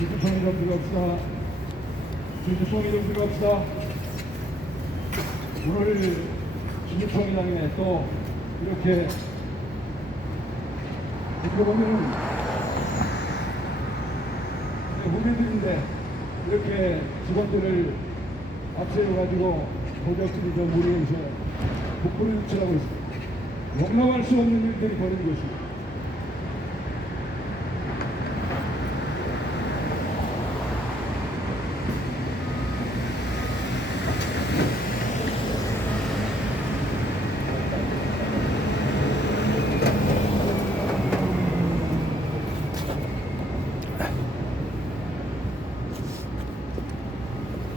진주성 이름 들어갑시다. 진주성 이름 들어갑시다. 오늘 진주성이랑에 또 이렇게 보면은 후배들인데 이렇게 직원들을 앞세워가지고 도적들이 저 무리에서 북부를 유출하고 있습니다. 용납할 수 없는 일들이 벌어지고 있습니다.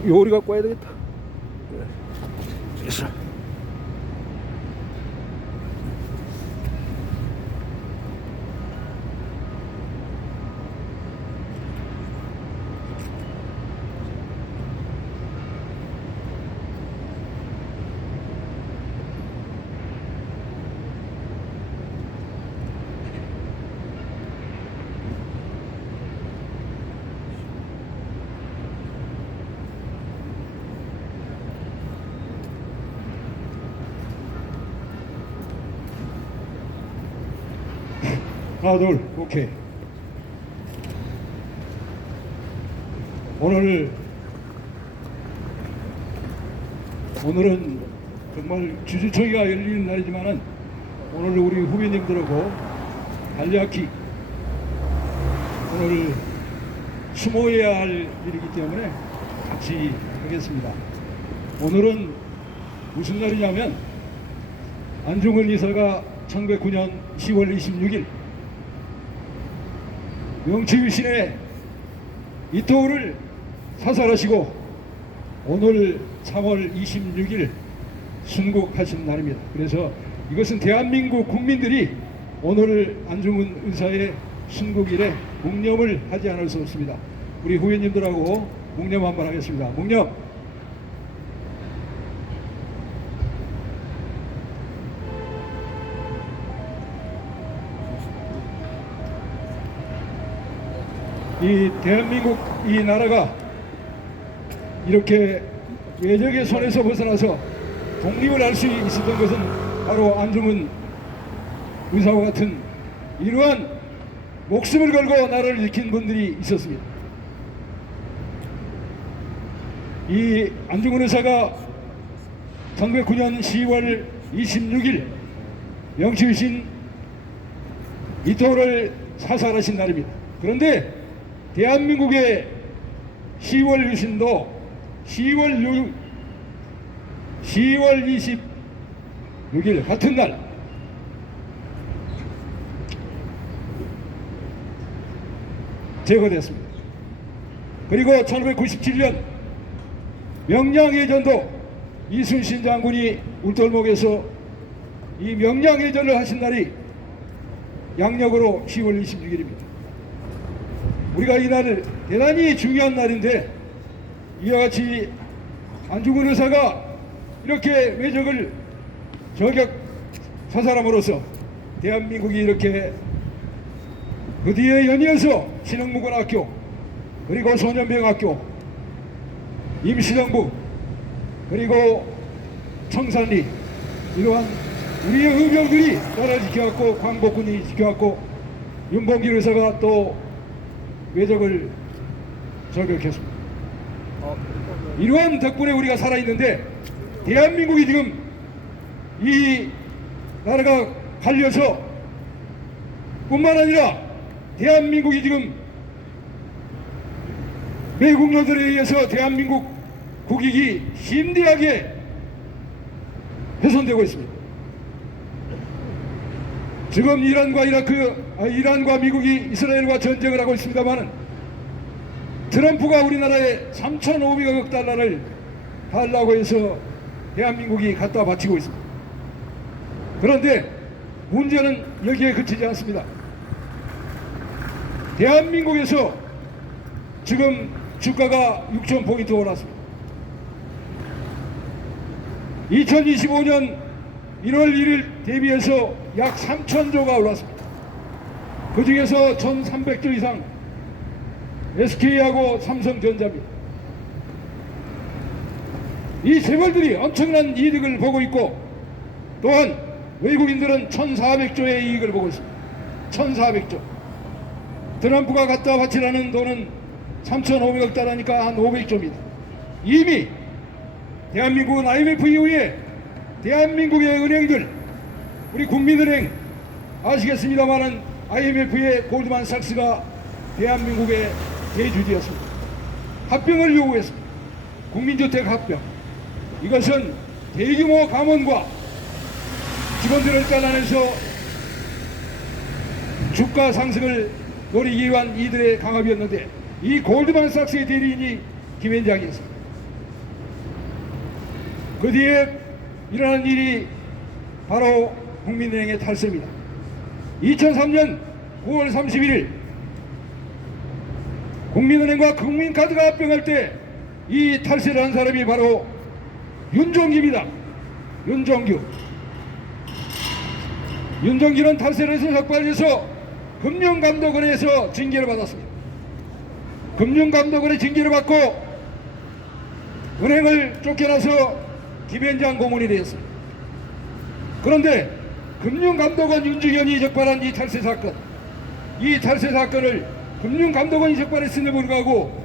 요리 갖고 와야 되겠다. 됐어. 하나 둘 오케이. 오늘은 정말 주주총회가 열리는 날이지만은 오늘 우리 후배님들하고 간략히 오늘 수모해야 할 일이기 때문에 같이 하겠습니다. 오늘은 무슨 날이냐면 안중근 이사가 1909년 10월 26일 명치유신의 이토우를 사살하시고 오늘 3월 26일 순국하신 날입니다. 그래서 이것은 대한민국 국민들이 오늘 안중근 의사의 순국일에 묵념을 하지 않을 수 없습니다. 우리 후배님들하고 묵념 한번 하겠습니다. 묵념. 이 대한민국 이 나라가 이렇게 외적의 손에서 벗어나서 독립을 할 수 있었던 것은 바로 안중근 의사와 같은 이러한 목숨을 걸고 나라를 지킨 분들이 있었습니다. 이 안중근 의사가 1909년 10월 26일 명치유신 이토를 사살하신 날입니다. 그런데 대한민국의 10월 유신도 10월 26일 같은 날 제거됐습니다. 그리고 1997년 명량해전도 이순신 장군이 울돌목에서 이 명량해전을 하신 날이 양력으로 10월 26일입니다. 우리가 이 날을 대단히 중요한 날인데 이와 같이 안중근 의사가 이렇게 외적을 저격 사살함으로써 대한민국이 이렇게 그 뒤에 연이어서 신흥무관학교 그리고 소년병학교 임시정부 그리고 청산리 이러한 우리의 의병들이 나라를 지켜왔고 광복군이 지켜왔고 윤봉길 의사가 또 외적을 저격했습니다. 이러한 덕분에 우리가 살아있는데 대한민국이 지금 이 나라가 갈려서 뿐만 아니라 대한민국이 지금 매국노들에 의해서 대한민국 국익이 심대하게 훼손되고 있습니다. 지금 이란과 미국이 이스라엘과 전쟁을 하고 있습니다만은 트럼프가 우리나라에 3,500억 달러를 달라고 해서 대한민국이 갖다 바치고 있습니다. 그런데 문제는 여기에 그치지 않습니다. 대한민국에서 지금 주가가 6,000포인트 올랐습니다. 2025년 1월 1일 대비해서 약 3,000조가 올랐습니다. 그 중에서 1,300조 이상 SK하고 삼성전자입니다. 이 재벌들이 엄청난 이득을 보고 있고 또한 외국인들은 1,400조의 이익을 보고 있습니다. 1,400조. 트럼프가 갖다 바치라는 돈은 3,500억 달러니까 한 500조입니다. 이미 대한민국은 IMF 이후에 대한민국의 은행들, 우리 국민은행 아시겠습니다만은 IMF의 골드만삭스가 대한민국의 대주주였습니다. 합병을 요구했습니다. 국민주택 합병. 이것은 대규모 감원과 직원들을 잘라내서 주가 상승을 노리기 위한 이들의 강압이었는데 이 골드만삭스의 대리인이 김현장이었습니다. 그 뒤에 일어난 일이 바로 국민은행의 탈세입니다. 2003년 9월 31일 국민은행과 국민카드가 합병할 때 이 탈세를 한 사람이 바로 윤종기입니다. 윤종기는 탈세를 해서 적발해서 금융감독원에서 징계를 받았습니다. 금융감독원의 징계를 받고 은행을 쫓겨나서 김현장 고문이 되었습니다. 그런데 금융감독원 윤주현이 적발한 이 탈세 사건을 금융감독원이 적발했음에도 불구하고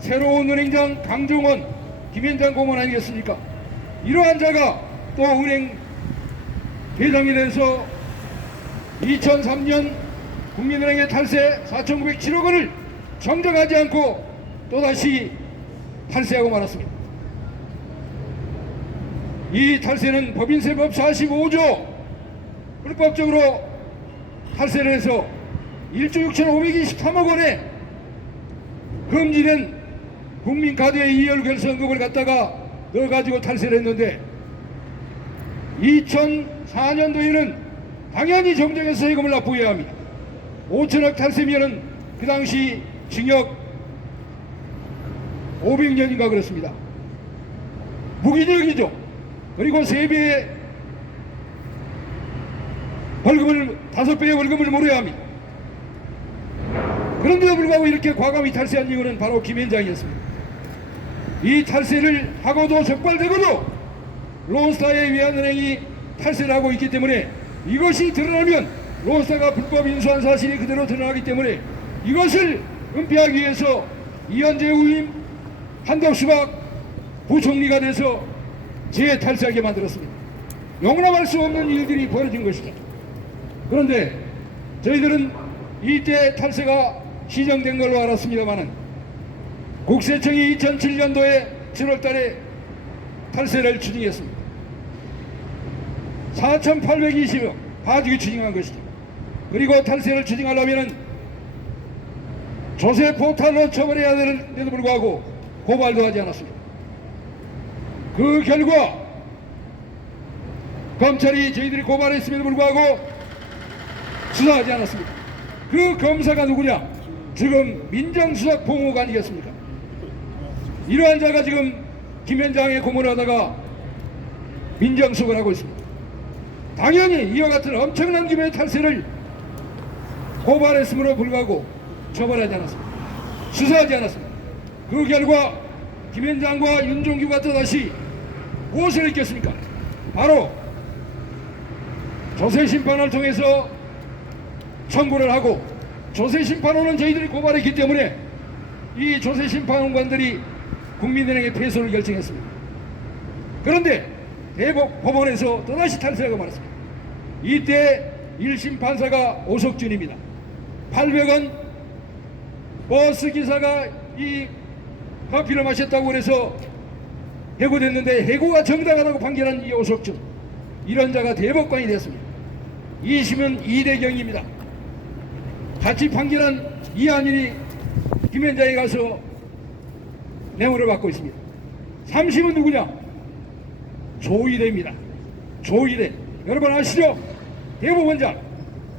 새로운 은행장 강종원 김현장 고문 아니겠습니까? 이러한 자가 또 은행 회장이 돼서 2003년 국민은행의 탈세 4,907억 원을 정정하지 않고 또다시 탈세하고 말았습니다. 이 탈세는 법인세법 45조 불법적으로 탈세를 해서 1조 6,523억 원에 금지된 국민카드의 2열 결손금을 갖다가 넣어가지고 탈세를 했는데 2004년도에는 당연히 정정해서 세금을 납부해야 합니다. 5천억 탈세면은 그 당시 징역 500년인가 그렇습니다. 무기징역이죠. 그리고 3배의 벌금을 5배의 벌금을 물어야 합니다. 그런데도 불구하고 이렇게 과감히 탈세한 이유는 바로 김현장이었습니다. 이 탈세를 하고도 적발되고도 론스타에 의한 은행이 탈세를 하고 있기 때문에 이것이 드러나면 론스타가 불법 인수한 사실이 그대로 드러나기 때문에 이것을 은폐하기 위해서 이현재 후임 한덕수가 부총리가 돼서 재탈세하게 만들었습니다. 용납할 수 없는 일들이 벌어진 것이죠. 그런데 저희들은 이때 탈세가 시정된 걸로 알았습니다마는 국세청이 2007년도에 7월 달에 탈세를 추징했습니다. 4,820억 가지고 추징한 것이죠. 그리고 탈세를 추징하려면 조세 포탈로 처벌해야 되는데도 불구하고 고발도 하지 않았습니다. 그 결과 검찰이 저희들이 고발했음에도 불구하고 수사하지 않았습니다. 그 검사가 누구냐? 지금 민정수석 봉호가 아니겠습니까? 이러한 자가 지금 김현장의 고문을 하다가 민정수석을 하고 있습니다. 당연히 이와 같은 엄청난 규모의 탈세를 고발했음으로 불구하고 처벌하지 않았습니다. 수사하지 않았습니다. 그 결과 김현장과 윤종규가 또다시 무엇을 했겠습니까? 바로 조세심판을 통해서 청구를 하고 조세심판원은 저희들이 고발했기 때문에 이 조세심판원관들이 국민은행의 패소를 결정했습니다. 그런데 대법원에서 또다시 탈세하고 말았습니다. 이때 1심 판사가 오석준입니다. 800원 버스 기사가 이 커피를 마셨다고 해서 해고됐는데 해고가 정당하다고 판결한 이 오석준, 이런 자가 대법관이 되었습니다. 2심은 이대경입니다. 같이 판결한 이한일이 김현장에 가서 뇌물을 받고 있습니다. 3심은 누구냐? 조이대입니다. 조이대. 여러분 아시죠? 대법원장.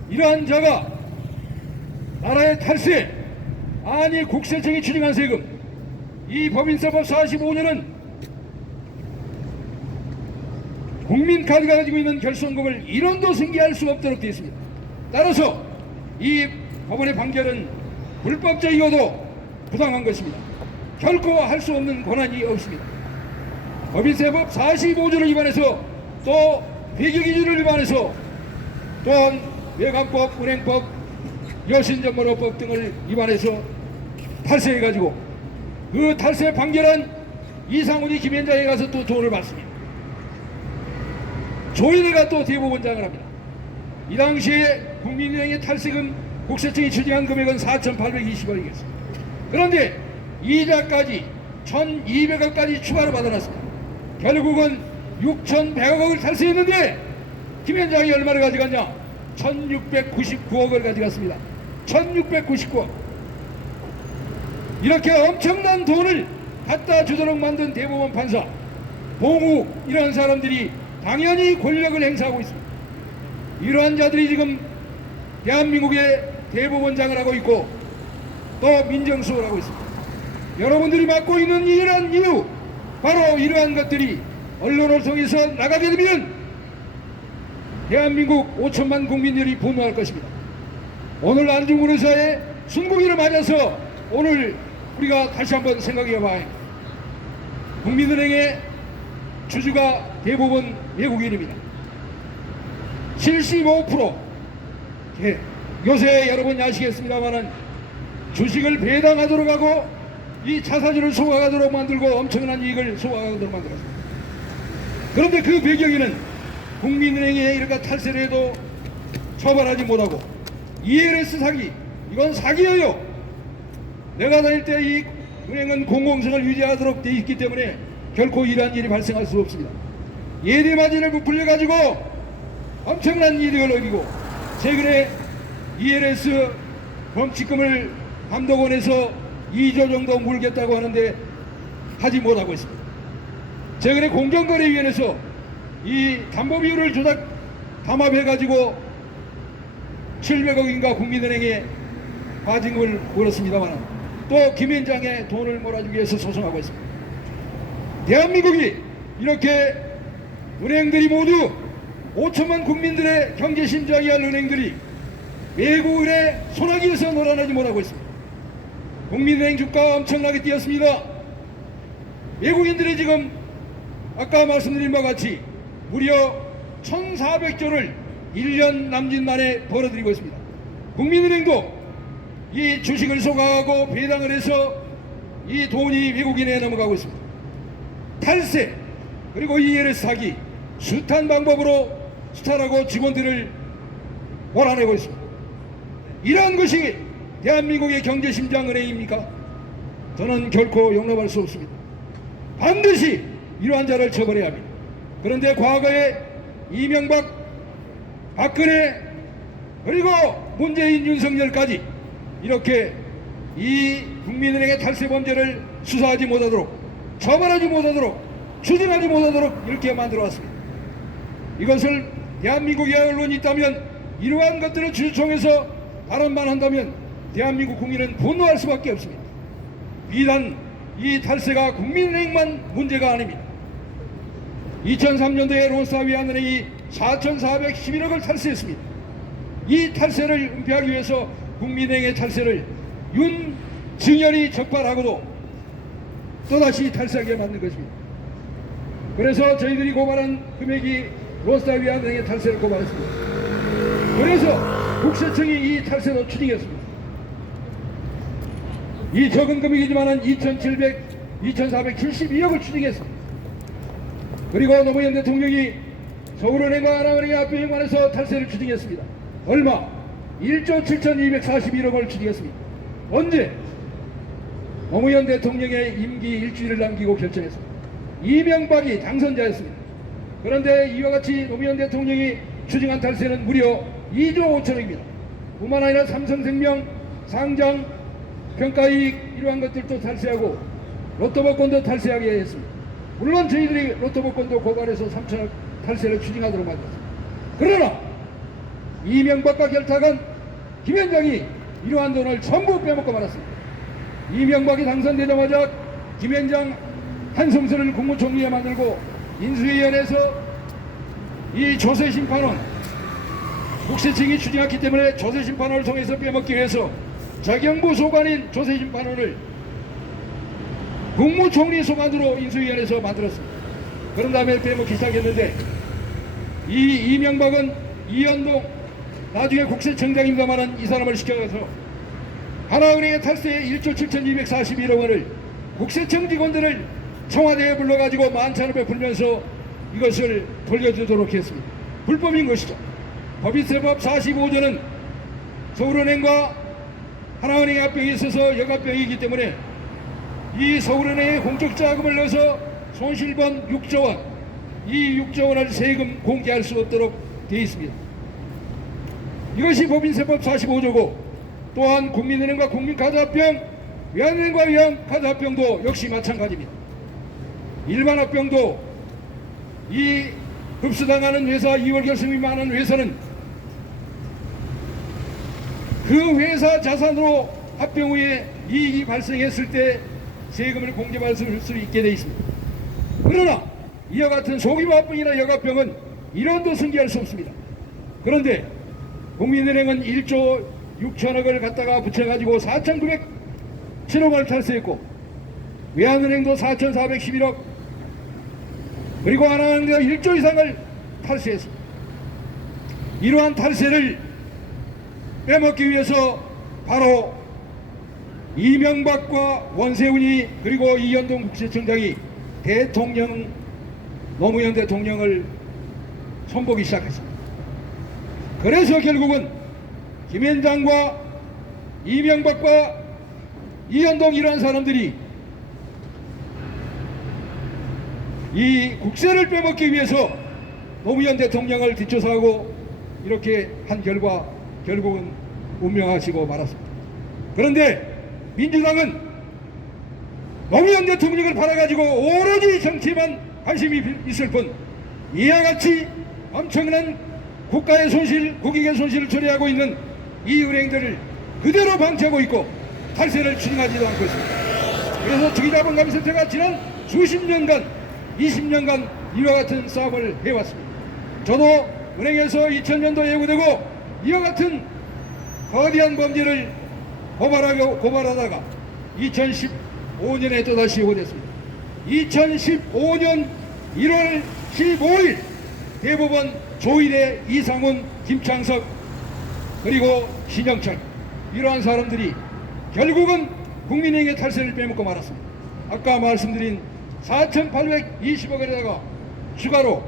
이러한 자가 나라의 탈세, 아니 국세청이 추징한 세금, 이 법인세법 45년은 국민카드가 가지고 있는 결손금을 1원도 승계할 수 없도록 되어 있습니다. 따라서 이 법원의 판결은 불법적이고도 부당한 것입니다. 결코 할 수 없는 권한이 없습니다. 법인세법 45조를 위반해서 또 회계기준을 위반해서 또한 외관법, 은행법, 여신정보법 등을 위반해서 탈세해가지고 그 탈세 판결한 이상훈이 김현장에 가서 또 돈을 받습니다. 조인혜가 또 대법원장을 합니다. 이 당시에 국민은행의 탈세금 국세청이 추징한 금액은 4,820원이겠습니다. 그런데 이자까지 1,200억까지 추가로 받아놨습니다. 결국은 6,100억을 탈세했는데 김현장이 얼마를 가져갔냐? 1,699억을 가져갔습니다. 1,699억. 이렇게 엄청난 돈을 갖다 주도록 만든 대법원 판사, 봉우 이런 사람들이 당연히 권력을 행사하고 있습니다. 이러한 자들이 지금 대한민국의 대법원장을 하고 있고 또 민정수석을 하고 있습니다. 여러분들이 맡고 있는 이러한 이유, 바로 이러한 것들이 언론을 통해서 나가게 되면 대한민국 5천만 국민들이 분노할 것입니다. 오늘 안중근 의사의 순국일을 맞아서 오늘 우리가 다시 한번 생각해 봐야 합니다. 국민은행의 주주가 대부분 외국인입니다. 75%. 요새 여러분이 아시겠습니다만은 주식을 배당하도록 하고 이 자사주를 소각하도록 만들고 엄청난 이익을 소각하도록 만들었습니다. 그런데 그 배경에는 국민은행이 이렇게 탈세를 해도 처벌하지 못하고 ELS 사기, 이건 사기예요. 내가 다닐 때 이 은행은 공공성을 유지하도록 되어 있기 때문에 결코 이러한 일이 발생할 수 없습니다. 예대마진을 부풀려가지고 엄청난 이득을 얻이고 최근에 ELS 범칙금을 감독원에서 2조 정도 물겠다고 하는데 하지 못하고 있습니다. 최근에 공정거래위원회에서 이 담보비율을 조작 담합해가지고 700억인가 국민은행에 과징금을 물었습니다만 또 김현장의 돈을 몰아주기 위해서 소송하고 있습니다. 대한민국이 이렇게 은행들이 모두 5천만 국민들의 경제심장이 할 은행들이 외국인의 소나기에서 놀아나지 못하고 있습니다. 국민은행 주가가 엄청나게 뛰었습니다. 외국인들이 지금 아까 말씀드린 바와 같이 무려 1,400조를 1년 남짓 만에 벌어들이고 있습니다. 국민은행도 이 주식을 소각하고 배당을 해서 이 돈이 외국인에 넘어가고 있습니다. 탈세 그리고 ELS 사기 숱한 방법으로 수탈하고 직원들을 몰아내고 있습니다. 이러한 것이 대한민국의 경제심장은행입니까? 저는 결코 용납할 수 없습니다. 반드시 이러한 자를 처벌해야 합니다. 그런데 과거에 이명박, 박근혜 그리고 문재인, 윤석열까지 이렇게 이 국민은행의 탈세 범죄를 수사하지 못하도록, 처벌하지 못하도록, 추징하지 못하도록 이렇게 만들어 왔습니다. 이것을 대한민국의 언론이 있다면 이러한 것들을 주주총회에서 발언만 한다면 대한민국 국민은 분노할 수밖에 없습니다. 비단 이 탈세가 국민은행만 문제가 아닙니다. 2003년도에 론스타위안은행이 4,411억을 탈세했습니다. 이 탈세를 은폐하기 위해서 국민은행의 탈세를 윤증열이 적발하고도 또다시 탈세하게 만든 것입니다. 그래서 저희들이 고발한 금액이 론스타위안은행의 탈세를 고발했습니다. 그래서 국세청이 이 탈세도 추징했습니다. 이 적은 금액이지만 2,472억을 추징했습니다. 그리고 노무현 대통령이 서울은행과 하나은행의 합병에 관해서 탈세를 추징했습니다. 얼마? 1조 7,241억을 추징했습니다. 언제? 노무현 대통령의 임기 일주일을 남기고 결정했습니다. 이명박이 당선자였습니다. 그런데 이와 같이 노무현 대통령이 추징한 탈세는 무려 2조 5천억입니다. 뿐만 아니라 삼성생명, 상장, 평가이익 이러한 것들도 탈세하고 로또복권도 탈세하게 했습니다. 물론 저희들이 로또복권도 고발해서 3천억 탈세를 추징하도록 만들었습니다. 그러나 이명박과 결탁한 김현장이 이러한 돈을 전부 빼먹고 말았습니다. 이명박이 당선되자마자 김현장 한성수를 국무총리에 만들고 인수위원회에서 이 조세심판원 국세청이 추징했기 때문에 조세심판원을 통해서 빼먹기 위해서 자경부 소관인 조세심판원을 국무총리 소관으로 인수위원회에서 만들었습니다. 그런 다음에 빼먹기 시작했는데 이 이명박은 이현동 나중에 국세청장입니다마는 이 사람을 시켜서 하나은행의 탈세에 1조 7,241억 원을 국세청 직원들을 청와대에 불러가지고 만찬을 베풀면서 이것을 돌려주도록 했습니다. 불법인 것이죠. 법인세법 45조는 서울은행과 하나은행의 합병이 있어서 역합병이기 때문에 이 서울은행에 공적 자금을 넣어서 손실본 6조 원, 이 6조 원을 세금 공개할 수 없도록 되어 있습니다. 이것이 법인세법 45조고 또한 국민은행과 국민카드합병, 외환은행과 외환카드합병도 역시 마찬가지입니다. 일반 합병도 이 흡수당하는 회사, 2월 결승이 많은 회사는 그 회사 자산으로 합병 후에 이익이 발생했을 때 세금을 공개받을 수 있게 되어 있습니다. 그러나 이와 같은 소규모 합병이나 역합병은 이론도 승계할 수 없습니다. 그런데 국민은행은 1조 6천억을 갖다가 붙여가지고 4,907억 원을 탈세했고 외환은행도 4,411억 그리고 하나은행도 1조 이상을 탈세했습니다. 이러한 탈세를 빼먹기 위해서 바로 이명박과 원세훈이 그리고 이현동 국세청장이 노무현 대통령을 손보기 시작했습니다. 그래서 결국은 김현장과 이명박과 이현동 이러한 사람들이 이 국세를 빼먹기 위해서 노무현 대통령을 뒷조사하고 이렇게 한 결과 결국은 운명하시고 말았습니다. 그런데 민주당은 노무현 대통령을 팔아가지고 오로지 정치에만 관심이 있을 뿐 이와 같이 엄청난 국가의 손실, 국익의 손실을 초래하고 있는 이 은행들을 그대로 방치하고 있고 탈세를 추진하지도 않고 있습니다. 그래서 투기자본감센터가 지난 수십 년간, 20년간 이와 같은 싸움을 해왔습니다. 저도 은행에서 2000년도 예고되고 이와 같은 거대한 범죄를 고발하다가 2015년에 또다시 예고됐습니다. 2015년 1월 15일 대법원 조일의 이상훈, 김창석 그리고 신영철 이러한 사람들이 결국은 국민은행의 탈세를 빼먹고 말았습니다. 아까 말씀드린 4,820억에다가 추가로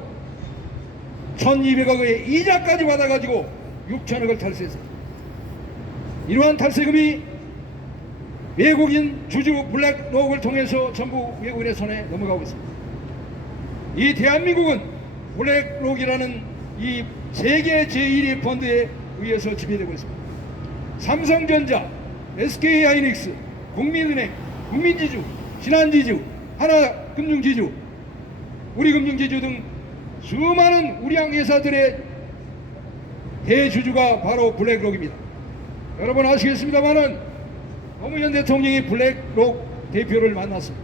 1,200억의 이자까지 받아가지고 6천억을 탈세했습니다. 이러한 탈세금이 외국인 주주 블랙록을 통해서 전부 외국인의 손에 넘어가고 있습니다. 이 대한민국은 블랙록이라는 이 세계 제1위 펀드에 의해서 지배되고 있습니다. 삼성전자, SK하이닉스, 국민은행, 국민지주, 신한지주, 하나금융지주, 우리금융지주 등 수많은 우량 회사들의 대주주가 바로 블랙록입니다. 여러분 아시겠습니다마는 노무현 대통령이 블랙록 대표를 만났습니다.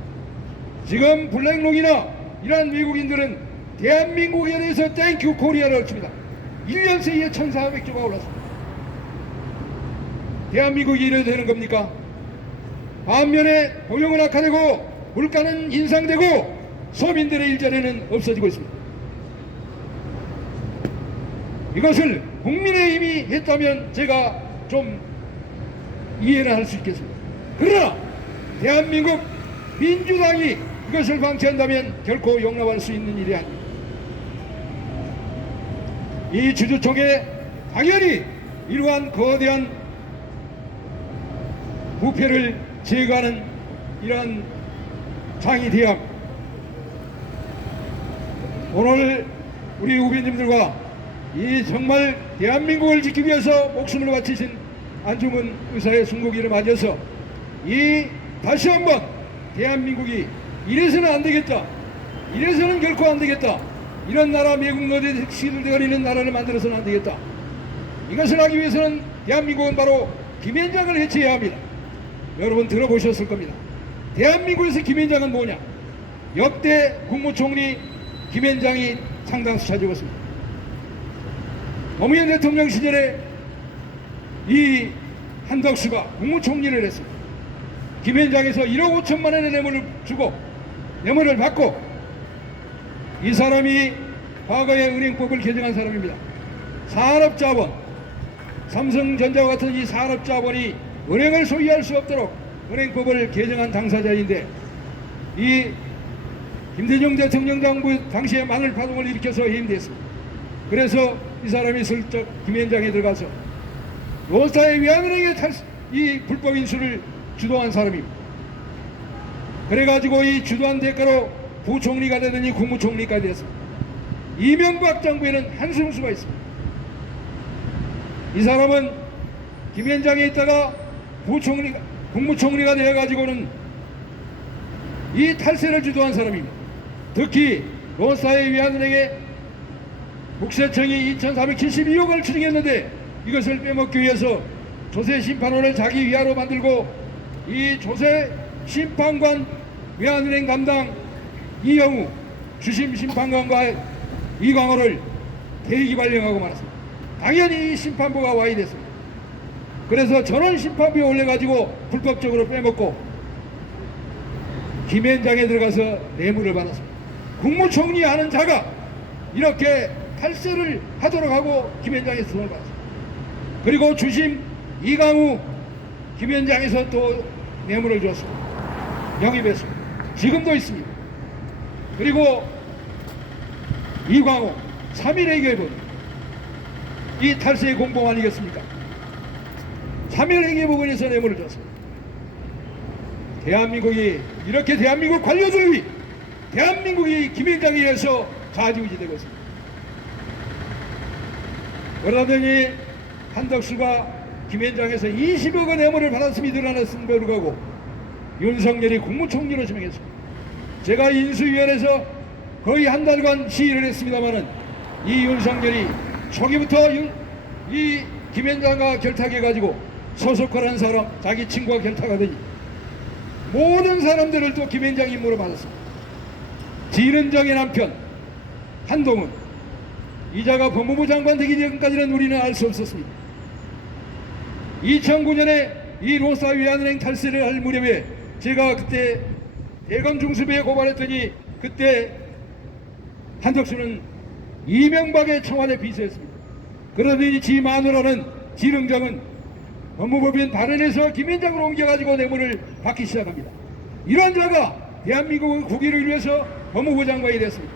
지금 블랙록이나 이러한 외국인들은 대한민국에 대해서 땡큐 코리아를 칩니다. 1년 새에 1,400조가 올랐습니다. 대한민국이 이래도 되는 겁니까? 반면에 고용은 악화되고 물가는 인상되고 서민들의 일자리는 없어지고 있습니다. 이것을 국민의힘이 했다면 제가 좀 이해를 할 수 있겠습니다. 그러나 대한민국 민주당이 이것을 방치한다면 결코 용납할 수 있는 일이 아닙니다. 이 주주총회 당연히 이러한 거대한 부패를 제거하는 이러한 장이 되어야 합니다. 오늘 우리 후배님들과 이 정말 대한민국을 지키기 위해서 목숨을 바치신 안중근 의사의 순국일을 맞아서 다시 한번 대한민국이 이래서는 안 되겠다, 이래서는 결코 안 되겠다, 이런 나라 매국노대 시들거리는 나라를 만들어서는 안 되겠다. 이것을 하기 위해서는 대한민국은 바로 김현장을 해체해야 합니다. 여러분 들어보셨을 겁니다. 대한민국에서 김현장은 뭐냐? 역대 국무총리 김현장이 상당수 차지하고 있습니다. 노무현 대통령 시절에 이 한덕수가 국무총리를 했습니다. 김현장에서 1억 5천만 원의 뇌물을 주고 뇌물을 받고 이 사람이 과거에 은행법을 개정한 사람입니다. 산업자본, 삼성전자와 같은 이 산업자본이 은행을 소유할 수 없도록 은행법을 개정한 당사자인데 이 김대중 대통령 정부 당시에 마늘 파동을 일으켜서 해임됐습니다. 그래서 이 사람이 슬쩍 김현장에 들어가서 로스타의 외환은행의 이 불법 인수를 주도한 사람입니다. 그래가지고 이 주도한 대가로 부총리가 되더니 국무총리가 됐습니다. 이명박 정부에는 한승수가 있습니다. 이 사람은 김현장에 있다가 국무총리가 되어가지고는 이 탈세를 주도한 사람입니다. 특히 로스타의 외환은행에 국세청이 2,472억을 추징했는데 이것을 빼먹기 위해서 조세심판원을 자기 위하로 만들고 이 조세심판관 외환은행 담당 이영우 주심심판관과 이광호를 대기 발령하고 말았습니다. 당연히 이 심판부가 와야 됐습니다. 그래서 전원심판부에 올려가지고 불법적으로 빼먹고 김현장에 들어가서 뇌물을 받았습니다. 국무총리 하는 자가 이렇게 탈세를 하도록 하고 김현장에서 돈을 받았습니다. 그리고 주심 이강우 김현장에서 또 뇌물을 줬습니다. 영입했습니다. 지금도 있습니다. 그리고 이광호 3.1회계법 이 탈세의 공범 아니겠습니까? 3.1회계법원에서 뇌물을 줬습니다. 대한민국이 이렇게 대한민국 관료들 위 대한민국이 김현장에 의해서 좌지우지되고 있습니다. 그러더니 한덕수가 김현장에서 20억 원 뇌물을 받았음이 드러났음에도 불구하고 윤석열이 국무총리로 지명했습니다. 제가 인수위원회에서 거의 한 달간 시위를 했습니다마는 이 윤석열이 초기부터 이 김현장과 결탁해가지고 소속하는 사람 자기 친구와 결탁하더니 모든 사람들을 또 김현장 임무로 받았습니다. 진은정의 남편 한동훈 이자가 법무부 장관 되기 전까지는 우리는 알 수 없었습니다. 2009년에 이 로스타 외환은행 탈세를 할 무렵에 제가 그때 대검 중수부에 고발했더니 그때 한덕수는 이명박의 청와대 비서였습니다. 그러더니 지 마누라는 진흥정은 법무법인 발언에서 김현장으로 옮겨가지고 뇌물을 받기 시작합니다. 이런 자가 대한민국의 국위를 위해서 법무부 장관이 됐습니다.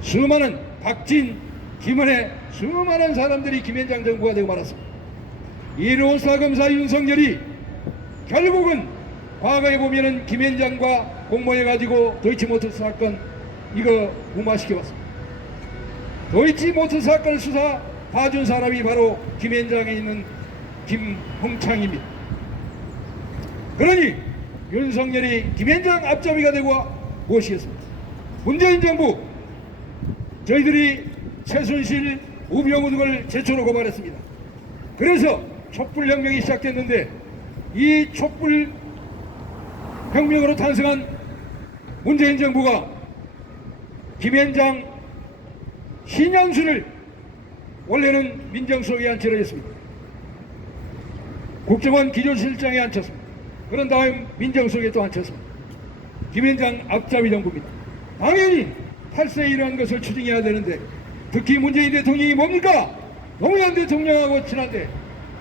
수많은 박진, 김은혜 수많은 사람들이 김현장 정부가 되고 말았습니다. 이 로스타 검사 윤석열이 결국은 과거에 보면은 김현장과 공모해가지고 도이치모터스 사건 이거 무마시켜봤습니다. 도이치모터스 사건 수사 봐준 사람이 바로 김현장에 있는 김홍창입니다. 그러니 윤석열이 김현장 앞잡이가 되고 무엇이겠습니까? 문재인 정부 저희들이 최순실, 우병우 등을 제초로 고발했습니다. 그래서 촛불혁명이 시작됐는데 이 촛불혁명으로 탄생한 문재인 정부가 김현장 신양수를 원래는 민정수석에 앉히려 했습니다. 국정원 기조실장에 앉혔습니다. 그런 다음 민정수석에 또 앉혔습니다. 김현장 앞잡이 정부입니다. 당연히 탈세에 이러한 것을 추진해야 되는데 특히 문재인 대통령이 뭡니까? 노무현 대통령하고 친한데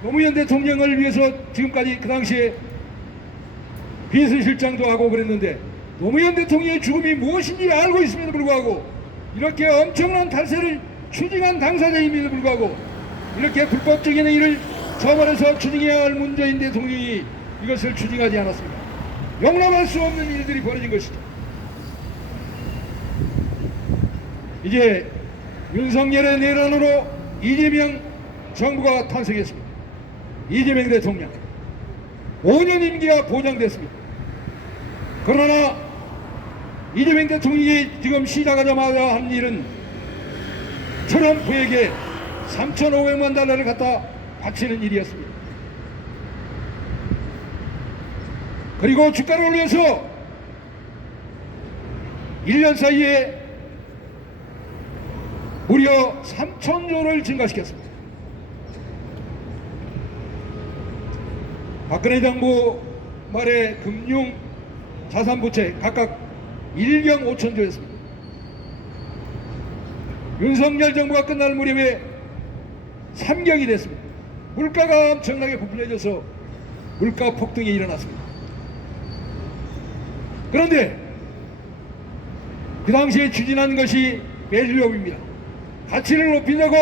노무현 대통령을 위해서 지금까지 그 당시에 비서실장도 하고 그랬는데 노무현 대통령의 죽음이 무엇인지 알고 있음에도 불구하고 이렇게 엄청난 탈세를 추진한 당사자임에도 불구하고 이렇게 불법적인 일을 처벌해서 추진해야 할 문재인 대통령이 이것을 추진하지 않았습니다. 용납할 수 없는 일들이 벌어진 것이죠. 이제 윤석열의 내란으로 이재명 정부가 탄생했습니다. 이재명 대통령 5년 임기가 보장됐습니다. 그러나 이재명 대통령이 지금 시작하자마자 한 일은 트럼프에게 3,500만 달러를 갖다 바치는 일이었습니다. 그리고 주가를 올려서 1년 사이에 무려 3,000조를 증가시켰습니다. 박근혜 정부 말에 금융 자산부채 각각 1경 5천조였습니다. 윤석열 정부가 끝날 무렵에 3경이 됐습니다. 물가가 엄청나게 부풀려져서 물가 폭등이 일어났습니다. 그런데 그 당시에 추진한 것이 밸류업입니다. 가치를 높이려고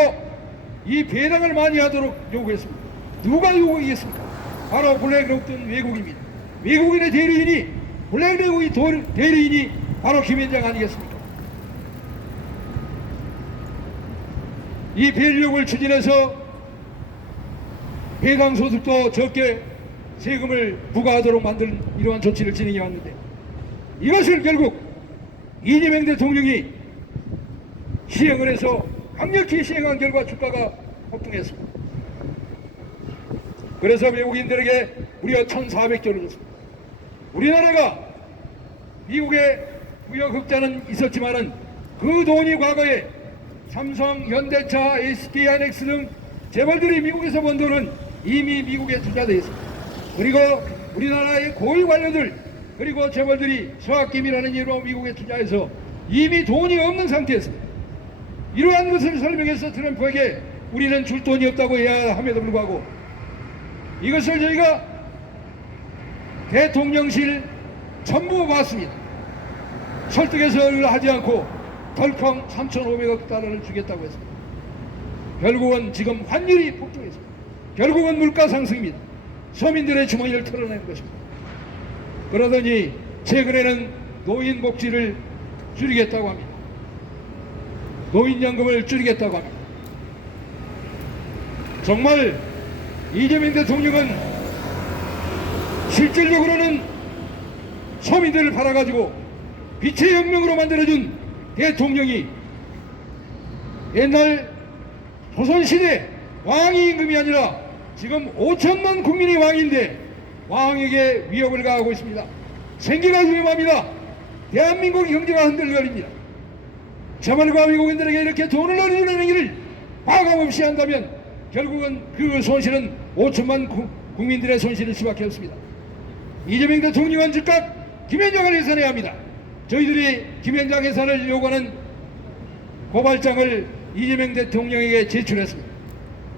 이 배당을 많이 하도록 요구했습니다. 누가 요구했습니까? 바로 블랙록 등 외국인입니다. 외국인의 대리인이 블랙록의 대리인이 바로 김현장 아니겠습니까? 이 밸류업을 추진해서 배당 소득도 적게 세금을 부과하도록 만든 이러한 조치를 진행해 왔는데, 이것을 결국 이재명 대통령이 시행을 해서 강력히 시행한 결과 주가가 폭등했습니다. 그래서 외국인들에게 무려 1,400조를 줬습니다. 우리나라가 미국의 무역 흑자는 있었지만은 그 돈이 과거에 삼성, 현대차, SK하이닉스 등 재벌들이 미국에서 번 돈은 이미 미국에 투자되어 있습니다. 그리고 우리나라의 고위 관료들 그리고 재벌들이 서학김이라는 이유로 미국에 투자해서 이미 돈이 없는 상태였습니다. 이러한 것을 설명해서 트럼프에게 우리는 줄 돈이 없다고 해야 함에도 불구하고 이것을 저희가 대통령실 전부 봤습니다. 설득해서 하지 않고 덜컹 3,500억 달러를 주겠다고 했습니다. 결국은 지금 환율이 폭등했습니다. 결국은 물가 상승입니다. 서민들의 주머니를 털어내는 것입니다. 그러더니 최근에는 노인 복지를 줄이겠다고 합니다. 노인연금을 줄이겠다고 합니다. 정말 이재명 대통령은 실질적으로는 서민들을 팔아가지고 빛의 혁명으로 만들어준 대통령이 옛날 조선시대 왕이 임금이 아니라 지금 5천만 국민이 왕인데 왕에게 위협을 가하고 있습니다. 생기가 위험합니다. 대한민국 경제가 흔들거립니다. 재벌과 미국인들에게 이렇게 돈을 넣어주는 행위를 과감없이 한다면 결국은 그 손실은 5천만 국민들의 손실일 수밖에 없습니다. 이재명 대통령은 즉각 김현장을 해산해야 합니다. 저희들이 김현장 해산을 요구하는 고발장을 이재명 대통령에게 제출했습니다.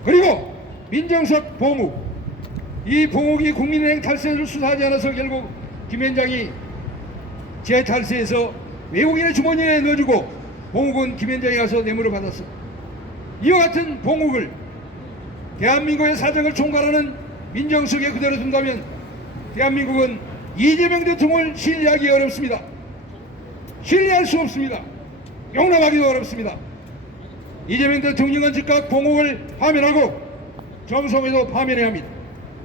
그리고 민정석 보묵, 이 보묵이 국민은행 탈세를 수사하지 않아서 결국 김현장이 재탈세해서 외국인의 주머니에 넣어주고 보묵은 김현장에 가서 뇌물을 받았습니다. 이와 같은 보묵을 대한민국의 사정을 총괄하는 민정수석에 그대로 둔다면 대한민국은 이재명 대통령을 신뢰하기 어렵습니다. 신뢰할 수 없습니다. 용납하기도 어렵습니다. 이재명 대통령은 즉각 보묵을 파면하고 정성에도 파면해야 합니다.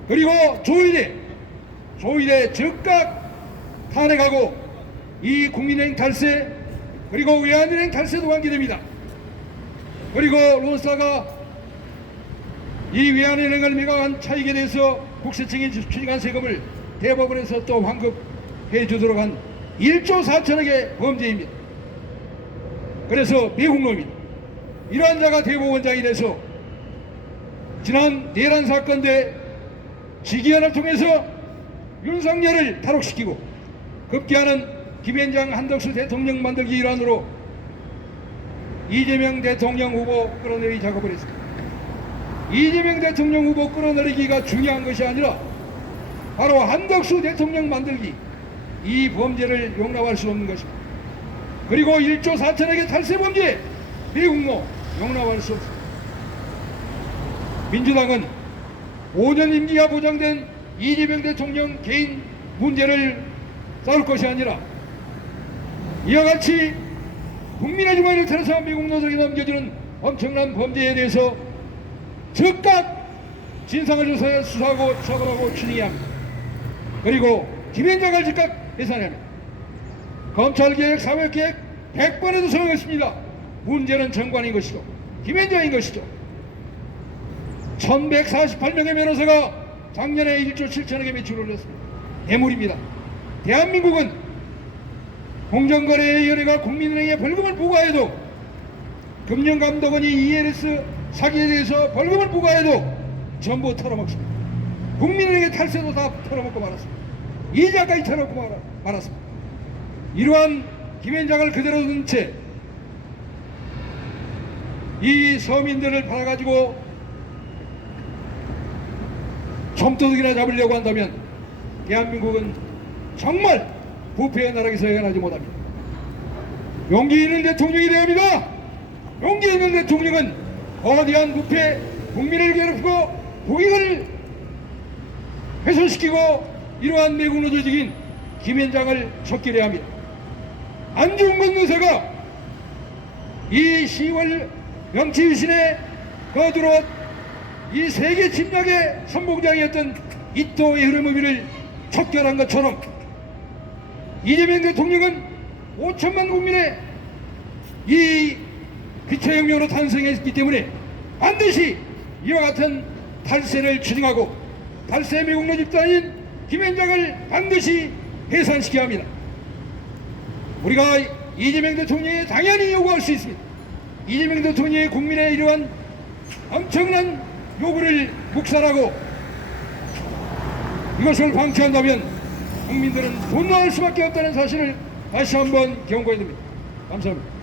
그리고 조이대 즉각 탄핵하고 이 국민은행 탈세 그리고 외환은행 탈세도 관계됩니다. 그리고 론스타가 이 외환은행을 매각한 차익에 대해서 국세청이 추징한 세금을 대법원에서 또 환급해 주도록 한 1조 4천억의 범죄입니다. 그래서 미국놈입니다. 이러한 자가 대법원장이 돼서 지난 내란 사건 때 지기현을 통해서 윤석열을 탈옥시키고 급기야는 김현장 한덕수 대통령 만들기 일환으로 이재명 대통령 후보 끌어내리 작업을 했습니다. 이재명 대통령 후보 끌어내리기가 중요한 것이 아니라 바로 한덕수 대통령 만들기, 이 범죄를 용납할 수 없는 것입니다. 그리고 1조 4천억의 탈세 범죄, 미국노 용납할 수 없습니다. 민주당은 5년 임기가 보장된 이재명 대통령 개인 문제를 싸울 것이 아니라 이와 같이 국민의 주머니를 털어서 미국 노동에 넘겨주는 엄청난 범죄에 대해서 즉각 진상을 조사해 수사하고 처벌하고 추징해야 합니다. 그리고 김현장을 즉각 해산해야 합니다. 검찰개혁, 사회개혁 100번에도 소용없습니다. 문제는 정관인 것이죠. 김현장인 것이죠. 1148명의 변호사가 작년에 1조 7천억의 매출을 올렸습니다. 뇌물입니다. 대한민국은 공정거래위원회가 국민은행에 벌금을 부과해도 금융감독원이 ELS 사기에 대해서 벌금을 부과해도 전부 털어먹습니다. 국민에게 탈세도 다 털어먹고 말았습니다. 이자까지 털어먹고 말았습니다. 이러한 김앤장을 그대로 둔 채 이 서민들을 팔아가지고 점도둑이나 잡으려고 한다면 대한민국은 정말 부패의 나라에서 헤어나지 못합니다. 용기 있는 대통령이 되어야 합니다. 용기 있는 대통령은 거대한 부패, 국민을 괴롭히고 국익을 훼손시키고 이러한 매국노 조직인 김앤장을 척결해야 합니다. 안중근 의사가 이 10월 명치유신에 거들어 이 세계 침략의 선봉장이었던 이토의 흐름의미를 척결한 것처럼 이재명 대통령은 5천만 국민의 이 기초혁명으로 탄생했기 때문에 반드시 이와 같은 탈세를 추진하고 탈세 매국노 집단인 김앤장을 반드시 해산시켜야 합니다. 우리가 이재명 대통령에 당연히 요구할 수 있습니다. 이재명 대통령이 국민의 이러한 엄청난 요구를 묵살하고 이것을 방치한다면 국민들은 분노할 수밖에 없다는 사실을 다시 한번 경고해 드립니다. 감사합니다.